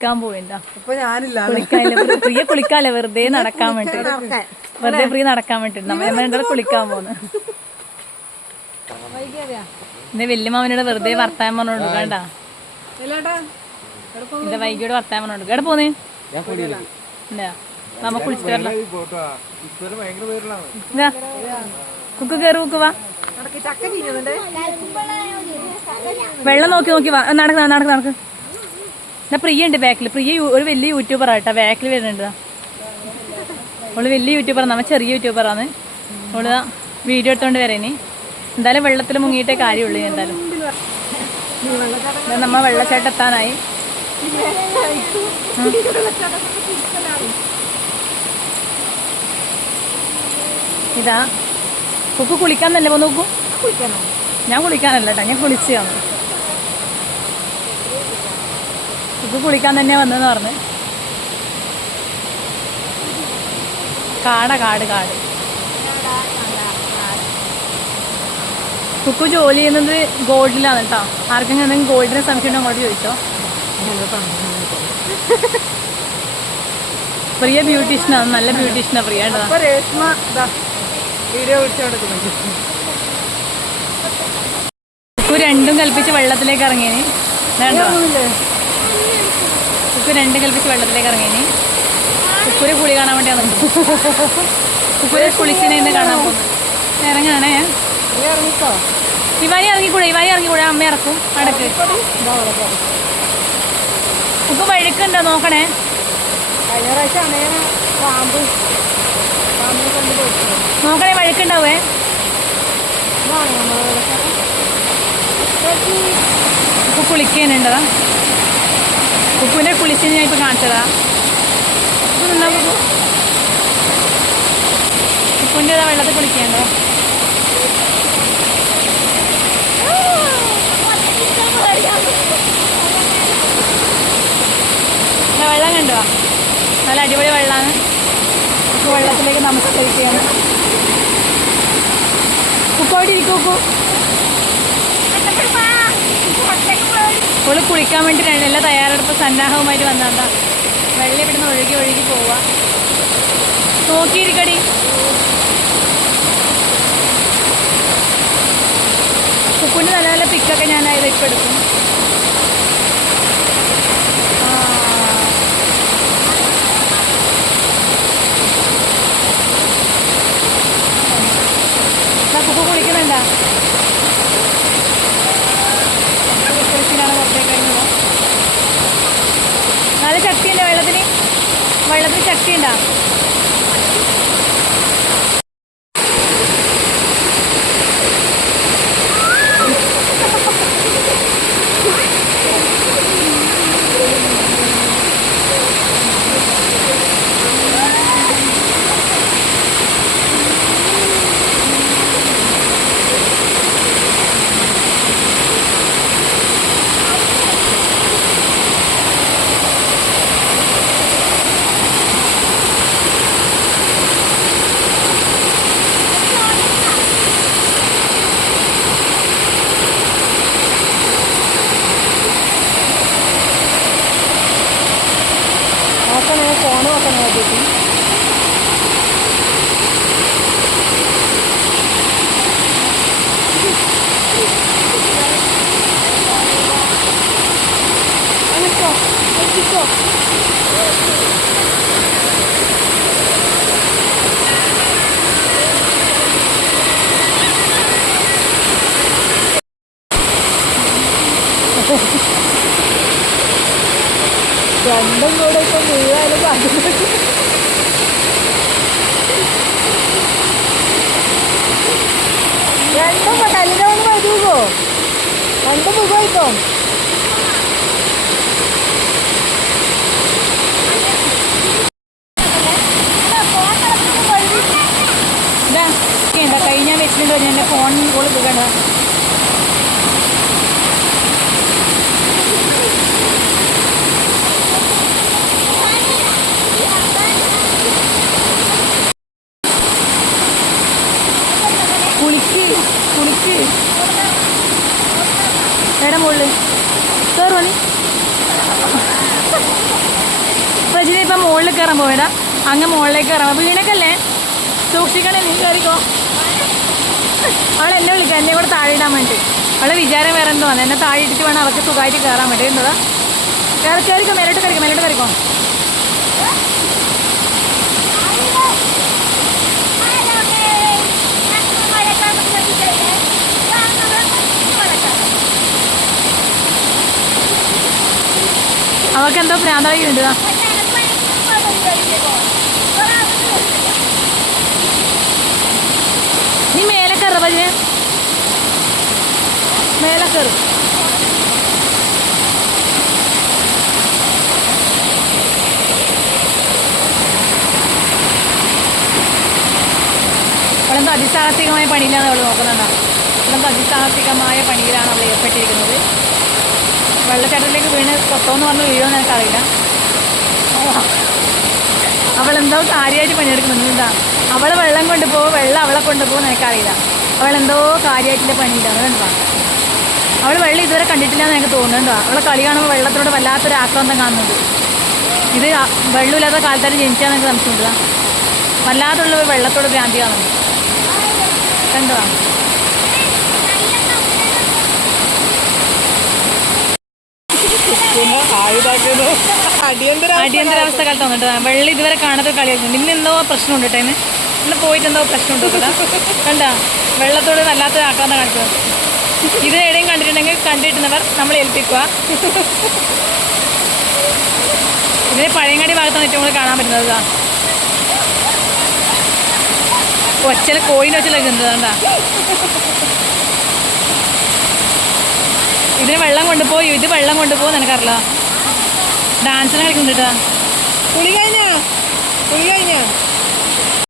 കുളിക്കാൻ പോയിണ്ടാ പ്രിയ കുളിക്കാല്ലേ വെറുതെ നടക്കാൻ വേണ്ടി പ്രിയ നടക്കാൻ വേണ്ടി നമ്മൾ കുളിക്കാൻ പോന്ന് എന്റെ വല്യമാവനോട് വെറുതെ വർത്താനം പറഞ്ഞോണ്ട് കണ്ടാ എന്റെ വൈകിയോട് വർത്താനം പറഞ്ഞോണ്ട് എവിടെ പോന്നേ നമ്മ കുളിച്ചിട്ട് വരണം കുക്ക് കയറി കുക്കുവാ വെള്ളം നോക്കി നോക്കി വാ നടക്ക് നടക്ക് നടക്ക് എന്നാ പ്രിയ ഉണ്ട് ബാക്കിൽ പ്രിയ ഒരു വലിയ യൂട്യൂബർ ആട്ടോ ബാക്കിൽ വരുന്നുണ്ട് അവള് വലിയ യൂട്യൂബർ നമ്മ ചെറിയ യൂട്യൂബറാണ് അവള് വീഡിയോ എടുത്തോണ്ട് വരേനി എന്തായാലും വെള്ളത്തിൽ മുങ്ങിയിട്ടേ കാര്യമുള്ളൂ എന്തായാലും നമ്മ വെള്ളച്ചാട്ടം എത്താനായി ഇതാ കുക്ക് കുളിക്കാൻ തന്നെ പോ നോക്കൂ ഞാൻ കുളിക്കാനല്ല കേട്ടോ ഞാൻ കുളിച്ചാണ് കുക്ക് കുളിക്കാൻ തന്നെയാ വന്നതെന്ന് പറഞ്ഞ് കാട് കുക്കു ജോലി ചെയ്യുന്നത് ഗോൾഡിലാണ് കേട്ടോ ആർക്കെങ്കിലും എന്തെങ്കിലും ഗോൾഡിനെ സംശയം അങ്ങോട്ട് ചോദിച്ചോ പ്രിയ ബ്യൂട്ടീഷ്യനാണ് നല്ല ബ്യൂട്ടീഷ്യനാ പ്രിയ കുക്കു രണ്ടും കൽപ്പിച്ച് വെള്ളത്തിലേക്ക് ഇറങ്ങിയേനി കുക്കു രണ്ടും കൽപ്പിച്ച് വെള്ളത്തിലേക്ക് ഇറങ്ങിയേനി കുക്കുരെ കുളി കാണാൻ വേണ്ടിയാണ് കുക്കുരെ കുളിച്ചിനെ കാണാൻ പോകുന്നു ഇറങ്ങാണേ ഇവാനി ഇറങ്ങിക്കൂടെ അമ്മ ഇറക്കും അടക്ക് കുക്ക് വഴുക്കുണ്ടോ നോക്കണേ നോക്കണേ വഴുക്കുണ്ടാവേ കുക്കു കുളിക്കാനുണ്ടതാ കുക്കുവിന്റെ കുളിച്ചിന് ഞാൻ ഇപ്പൊ കാണിച്ചതാ കുക്കുവിൻ്റെ വെള്ളത്തിൽ കുളിക്കണ്ടോ വെള്ളം കണ്ടോ നല്ല അടിപൊളി വെള്ളമാണ് കുക്കു വെള്ളത്തിലേക്ക് നമസ്കരിക്കുകയാണ് കുക്കോടി കുക്കു ഓള് കുളിക്കാൻ വേണ്ടി എല്ലാ തയ്യാറെടുപ്പ് സന്നാഹവുമായിട്ട് വന്നാ വെള്ളം ഇവിടുന്ന് ഒഴുകി പോവുക നോക്കിയിരിക്കടി കുക്കുവിൻ്റെ നല്ല നല്ല പിക്കൊക്കെ ഞാൻ ഇതൊക്കെ എടുക്കും കുക്കു കുളിക്കുന്നുണ്ടാ കുളിച്ചിട്ടാണ് പുറത്തേക്ക് കഴിഞ്ഞത് നല്ല ശക്തിയുണ്ടോ വെള്ളത്തിന് ശക്തിയുണ്ടോ ഫോൺ നോക്കാൻ നോക്കിയിട്ട് രണ്ടും കൂടെ ഇപ്പൊ മുഴുവനും രണ്ടും കല്ലിനോട് മതിയോ രണ്ടും മുഖമായിപ്പോ ഇതാ കൈ ഞാൻ വെച്ചിട്ടുണ്ടോ എൻ്റെ ഫോൺ കൂടെ പോകണ്ട കുളിക്ക് എവിടെ മുകളിൽ കയറുവാണി നമ്മളിപ്പോ മുകളിൽ കയറാൻ പോയടാ. അങ്ങ് മുകളിലേക്ക് കയറാം. വീണക്കല്ലേ, സൂക്ഷിക്കണേ, നീ കയറിക്കോ. അവൾ എന്നെ വിളിക്കാം, എന്നെ കൂടെ താഴെ ഇടാൻ വേണ്ടി. അവളെ വിചാരം വേറെ എന്തോ വന്നത്, എന്നെ താഴെ ഇട്ടിട്ട് വേണം അവർക്ക് സുഖമായിട്ട് കയറാൻ വേണ്ടി. എന്നതാ കയറിക്കോ, മേലോട്ട് കയറിക്കോ. അവർക്ക് എന്തോ ഭ്രാന്തായി ഉണ്ട്. നീ മേലെ കയറ പതിന്, മേലെ കയറും. അവളെന്തോ അതിസാഹസികമായ പണിയിലാണ് അവൾ നോക്കുന്നുണ്ടോ. അവളെന്തോ അതിസാഹസികമായ പണിയിലാണ് അവൾ ഏർപ്പെട്ടിരിക്കുന്നത്. വെള്ളച്ചാട്ടത്തിലേക്ക് വീണ് കൊത്തോന്ന് പറഞ്ഞ് വീഴുമെന്ന് എനിക്കറിയില്ല. അവളെന്തോ കാര്യമായിട്ട് പണിയെടുക്കുന്നുണ്ടാ. അവൾ വെള്ളം കൊണ്ടുപോകും, വെള്ളം അവളെ കൊണ്ടുപോകും എനിക്കറിയില്ല. അവളെന്തോ കാര്യമായിട്ടുള്ള പണിയിലാണ് കണ്ടോ. അവൾ വെള്ളം ഇതുവരെ കണ്ടിട്ടില്ല എന്ന് എനിക്ക് തോന്നുന്നുണ്ടോ. അവളെ കളി കാണുമ്പോൾ വെള്ളത്തിനോട് വല്ലാത്തൊരു ആക്രാന്തം കാണുന്നുണ്ട്. ഇത് വെള്ളമില്ലാത്ത കാലത്തായിട്ട് ജനിച്ചാൽ എനിക്ക് സംശയമുണ്ട്. വല്ലാത്തുള്ള വെള്ളത്തോട് ഭ്രാന്തി കാണുന്നു കണ്ടോ. അടിയന്തരാവസ്ഥ കാലത്ത് വന്നിട്ട് വെള്ളം ഇതുവരെ കാണാത്ത കളിയായിരുന്നു. ഇന്ന് എന്തോ പ്രശ്നമുണ്ട് കേട്ടോ. ഇന്ന് പോയിട്ട് എന്തോ പ്രശ്നമുണ്ട് കേട്ടോ. കണ്ടാ വെള്ളത്തോട് വല്ലാത്ത ആക്രാന്തം കാണിച്ചത്. ഇത് എവിടെയും കണ്ടിട്ടുണ്ടെങ്കിൽ കണ്ടിട്ടുന്നവർ നമ്മൾ ഏൽപ്പിക്കുക. ഇതിന് പഴയങ്ങാടി ഭാഗത്താണ് ഏറ്റവും കൂടുതൽ കാണാൻ പറ്റുന്നത്. ഒച്ചല കോയിന് വെച്ചിലൊക്കെ ഉണ്ട് കണ്ടാ. ഇതിന് വെള്ളം കൊണ്ടുപോയി, ഇത് വെള്ളം കൊണ്ടുപോകും നിനക്കറിയില്ല. ഡാൻസിനെ കളിക്കുന്നുണ്ട് കേട്ടോ. കുളി കഴിഞ്ഞാ